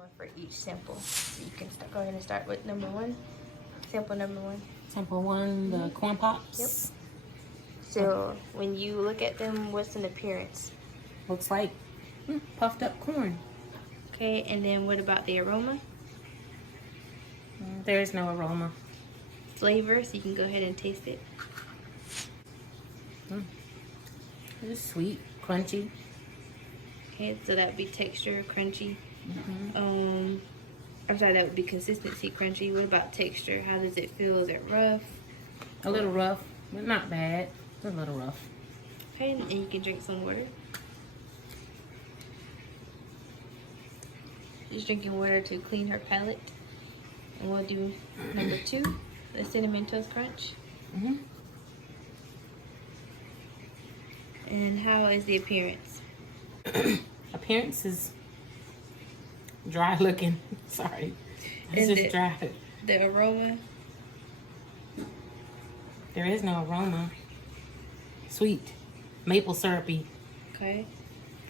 aroma for each sample. So you can go ahead and start with number one. Sample number one. Sample one, the corn pops. Yep. So when you look at them, what's an appearance? Looks like puffed up corn. Okay, and then what about the aroma? There's no aroma. Flavor, so you can go ahead and taste it. It's sweet, crunchy. Okay, so that would be texture, crunchy. I'm sorry, that would be consistency, crunchy. What about texture? How does it feel? Is it rough? A little rough, but not bad. A little rough. Okay, and you can drink some water. Just drinking water to clean her palate. And we'll do number two, the Cinnamon Toast Crunch. And how is the appearance? Appearance is dry looking. Sorry. It's And just dry. The aroma? There is no aroma. Sweet. Maple syrupy. Okay.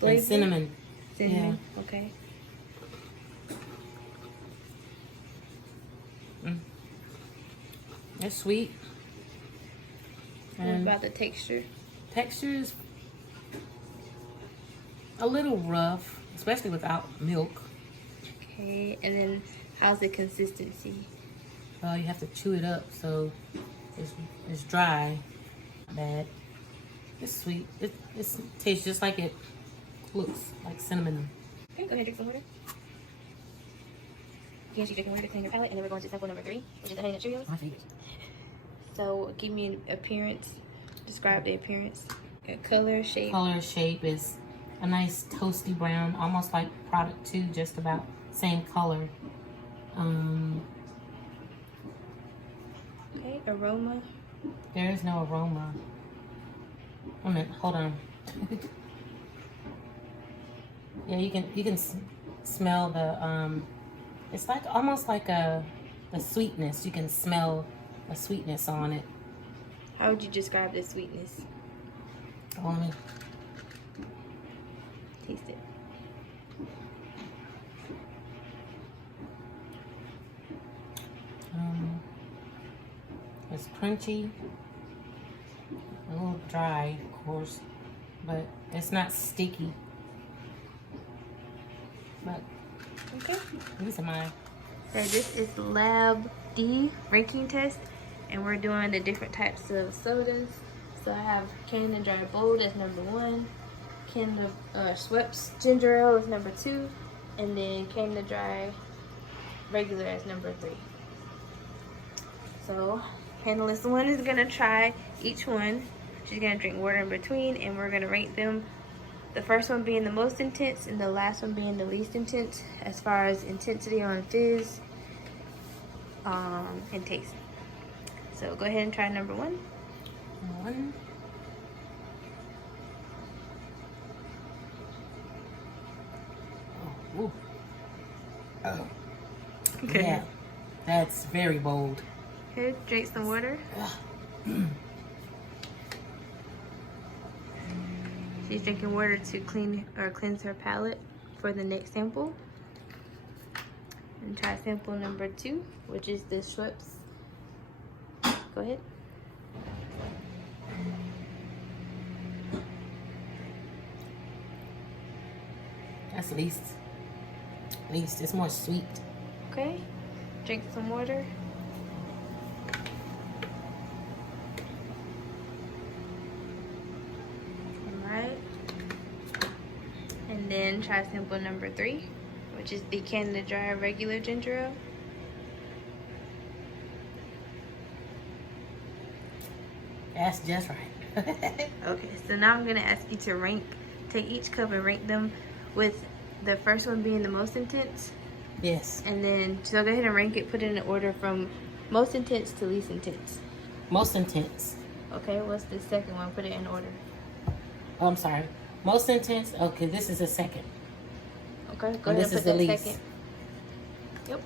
And cinnamon. Cinnamon, okay. It's sweet. What And about the texture? texture is a little rough, especially without milk. Okay, and then how's the consistency? Well, you have to chew it up, so it's dry. Not bad. It's sweet. It tastes just like it looks, like cinnamon. Okay, go ahead and drink some water. Again, she's drinking water to clean your palate, and then we're going to sample number three, which is the Honey Nut Cheerios. My favorite. So give me an appearance. Describe the appearance. Color, shape. Color, shape is a nice toasty brown, almost like product 2, just about same color. Okay, aroma. There is no aroma. Wait a minute, hold on. Yeah, you can smell the it's like almost like the sweetness. You can smell a sweetness on it. How would you describe the sweetness? Oh, let me Taste it. it's crunchy, a little dry, of course, but it's not sticky. But Okay. these are mine. So this is Lab D ranking test, and we're doing the different types of sodas. So I have Canada Dry Bold as number one, Canada Schweppes Ginger Ale as number two, and then Canada Dry Regular as number three. So panelist one is gonna try each one. She's gonna drink water in between, and we're gonna rank them. The first one being the most intense and the last one being the least intense as far as intensity on fizz and taste. So go ahead and try number one. One. Oh, ooh. Oh. Okay. Yeah, that's very bold. Okay, drink some water. She's drinking water to clean or cleanse her palate for the next sample. And try sample number two, which is the Schweppes. Go ahead. That's least. It's more sweet. Okay, drink some water. Alright. And then try sample number three, which is the Canada Dry Regular Ginger Ale. That's just right. Okay, so now I'm gonna ask you to take each cup and rank them with the first one being the most intense. Yes. And then, so go ahead and rank it, put it in order from most intense to least intense. Most intense. Okay, what's the second one? Put it in order. Oh, I'm sorry. Most intense. Okay, this is the second. Okay, go And ahead this and is put the that least. second. Yep.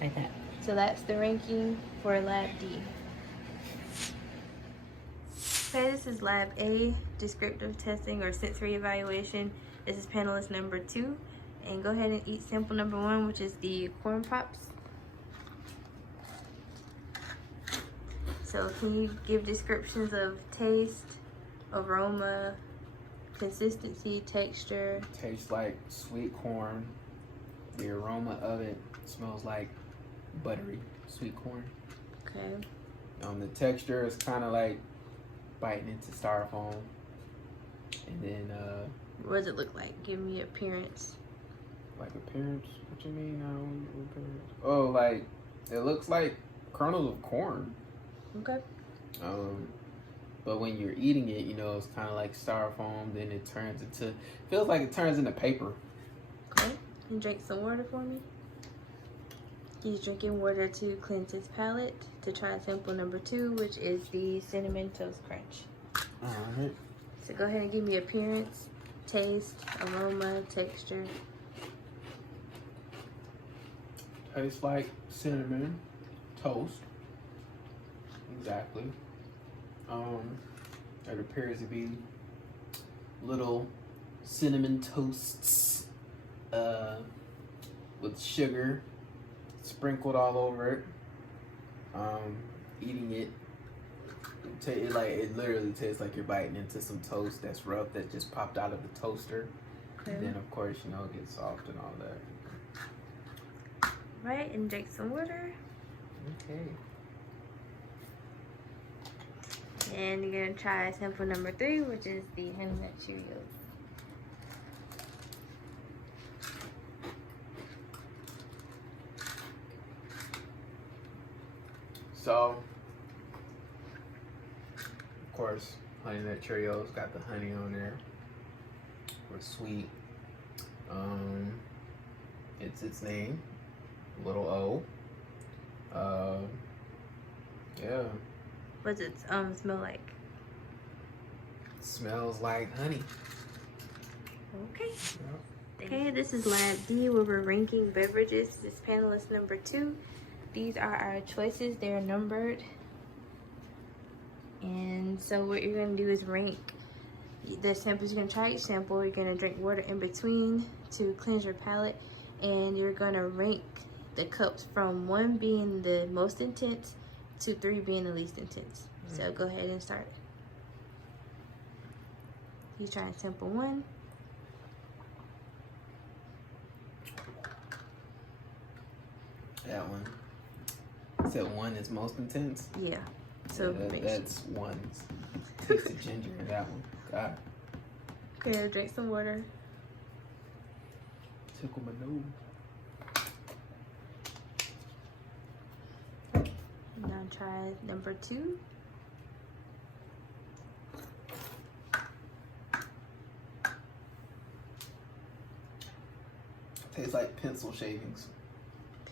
Like that. So that's the ranking for Lab D. Okay, this is Lab A, descriptive testing or sensory evaluation. This is panelist number two, And go ahead and eat sample number 1, which is the corn pops. So can you give descriptions of taste, aroma, consistency, texture? Tastes like sweet corn. The aroma of it smells like buttery sweet corn. Okay. The texture is kind of like biting into styrofoam. And then, What does it look like? Give me appearance. like appearance? What you mean? Appearance? Oh, like it looks like kernels of corn. Okay. But when you're eating it, you know, it's kind of like styrofoam. Then it turns into, feels like it turns into paper. Okay. And drink some water for me. He's drinking water to cleanse his palate. To try sample number 2, which is the cinnamon toast crunch. Alright. So go ahead and give me appearance, taste, aroma, texture. Tastes like cinnamon toast. Exactly. It appears to be little cinnamon toasts with sugar sprinkled all over it. Eating it, it literally tastes like you're biting into some toast that's rough that just popped out of the toaster. Okay. And then of course, you know, it gets soft and all that. Right, and drink some water. Okay. And you're gonna try sample number 3, which is the Honey Nut Cheerios. So, of course, Honey Nut Cheerios got the honey on there. We're sweet. It's its name, little O. Yeah. What does it smell like? Smells like honey. Okay. Yep. Okay, this is Lab D where we're ranking beverages. This is panelist number 2. These are our choices. They're numbered. And so what you're going to do is rank the samples. You're going to try each sample. You're going to drink water in between to cleanse your palate. And you're going to rank the cups from 1 being the most intense to 3 being the least intense. So go ahead and start. He's trying sample 1. That one. Said 1 is most intense. Yeah. So Yeah, that's 1. Takes the ginger in that one. God. okay, drink some water. Tickle my nose. Now try number 2. Tastes like pencil shavings.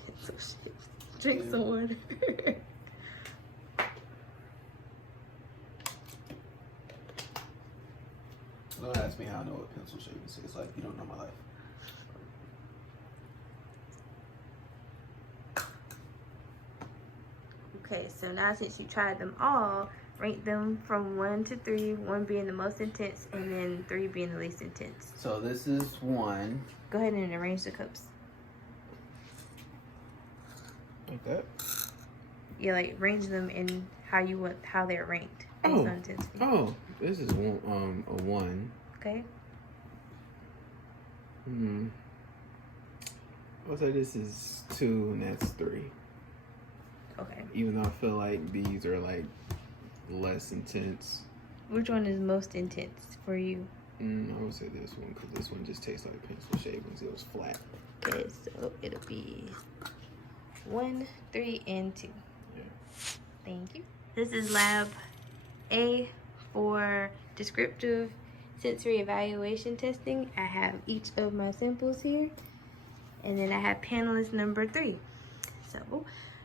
Pencil shapes. Drink some water. Don't ask me how I know what pencil shavings tastes like. You don't know my life. Okay, so now since you tried them all, rank them from 1 to 3, 1 being the most intense and then 3 being the least intense. So this is 1. Go ahead and arrange the cups. Like that? Yeah, like arrange them in how you want, how they're ranked based on intensity. Oh, this is one, a 1. Okay. I'll say this is 2 and that's 3. Okay. Even though I feel like these are like less intense. Which one is most intense for you? I would say this one because this one just tastes like pencil shavings. It was flat. Okay, so it'll be 1, 3, and 2. Yeah. Thank you. This is Lab A for descriptive sensory evaluation testing. I have each of my samples here. And then I have panelist number 3. So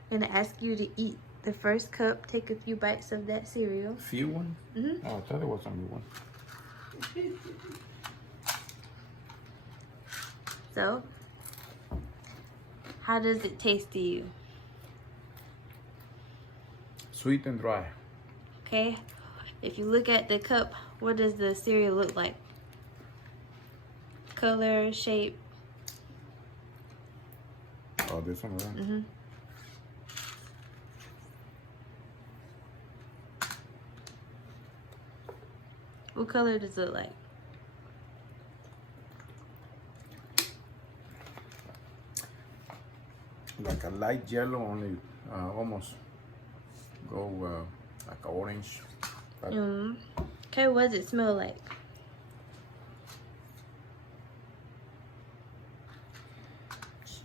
I'm going to ask you to eat the first cup. Take a few bites of that cereal. Few one? Mm-hmm. Oh, I thought it was only one. So, how does it taste to you? Sweet and dry. Okay, if you look at the cup, what does the cereal look like? Color, shape? Oh, this one, right? Mm-hmm. What color does it look like? Like a light yellow, only almost go like orange. But Okay, what does it smell like?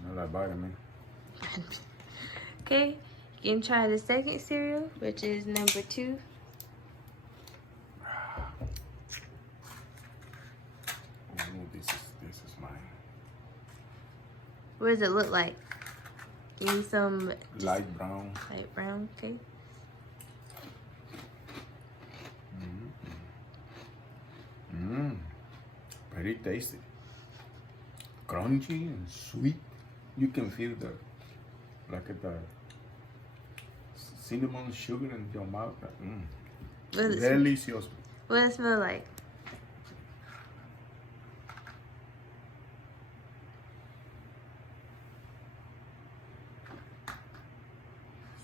smell like vitamin. Okay, you can try the second cereal, which is number 2. Oh, this is mine. What does it look like? Give me some Light brown. light brown, okay? Very tasty. Crunchy and sweet. You can feel the cinnamon sugar in your mouth. What does it, Delicious. what does it smell like?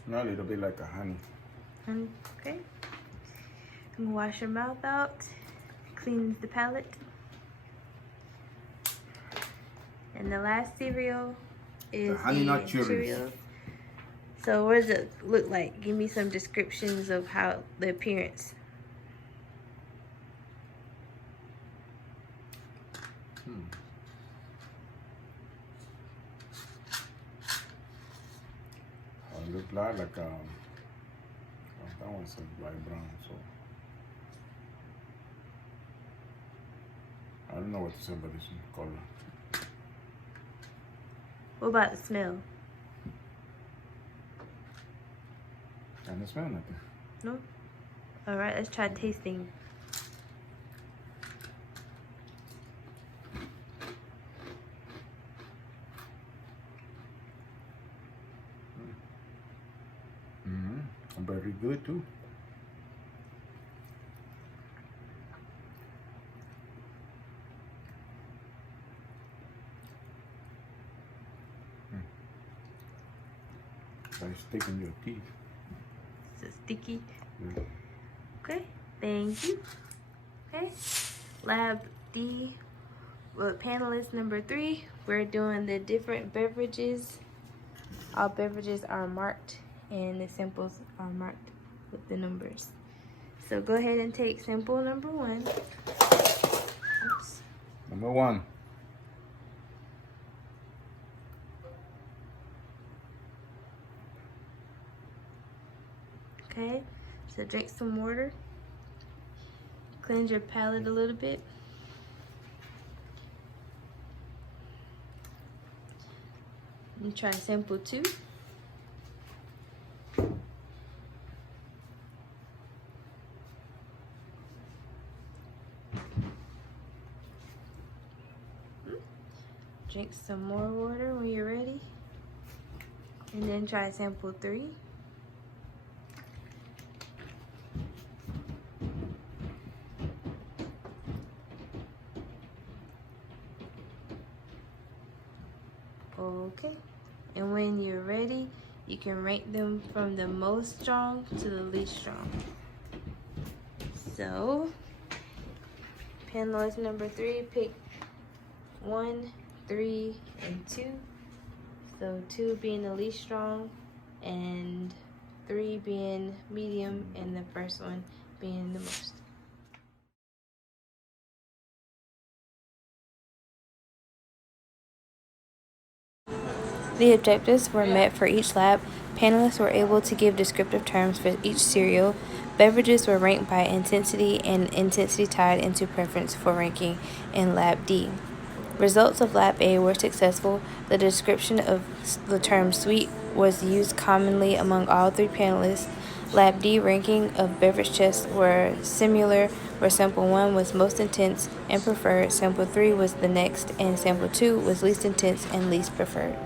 Smell a little bit like a honey. Okay. I'm gonna wash your mouth out. Cleans the palate. And the last cereal is The Honey Nut Cheerios. Cheerios. So what does it look like? Give me some descriptions of how the appearance. It look like that one's a light brown, so I don't know what to say about this color. What about the smell? I don't smell nothing. No? Alright, let's try tasting. Very good too. It's sticking your teeth. Is it sticky? Yeah. Okay, thank you. Okay, Lab D, panelist number 3. We're doing the different beverages. All beverages are marked and the samples are marked with the numbers. So go ahead and take sample number 1. Oops. Number 1. Okay, so drink some water. Cleanse your palate a little bit. And try sample 2. Drink some more water when you're ready. And then try sample 3. Okay. And when you're ready, you can rank them from the most strong to the least strong. So, panelist number 3, pick 1, 3, and 2. So 2 being the least strong, and 3 being medium, and the first one being the most. The objectives were met for each lab. Panelists were able to give descriptive terms for each cereal. Beverages were ranked by intensity, and intensity tied into preference for ranking in Lab D. Results of Lab A were successful. The description of the term sweet was used commonly among all 3 panelists. Lab D ranking of beverage tests were similar, where sample 1 was most intense and preferred, sample 3 was the next, and sample 2 was least intense and least preferred.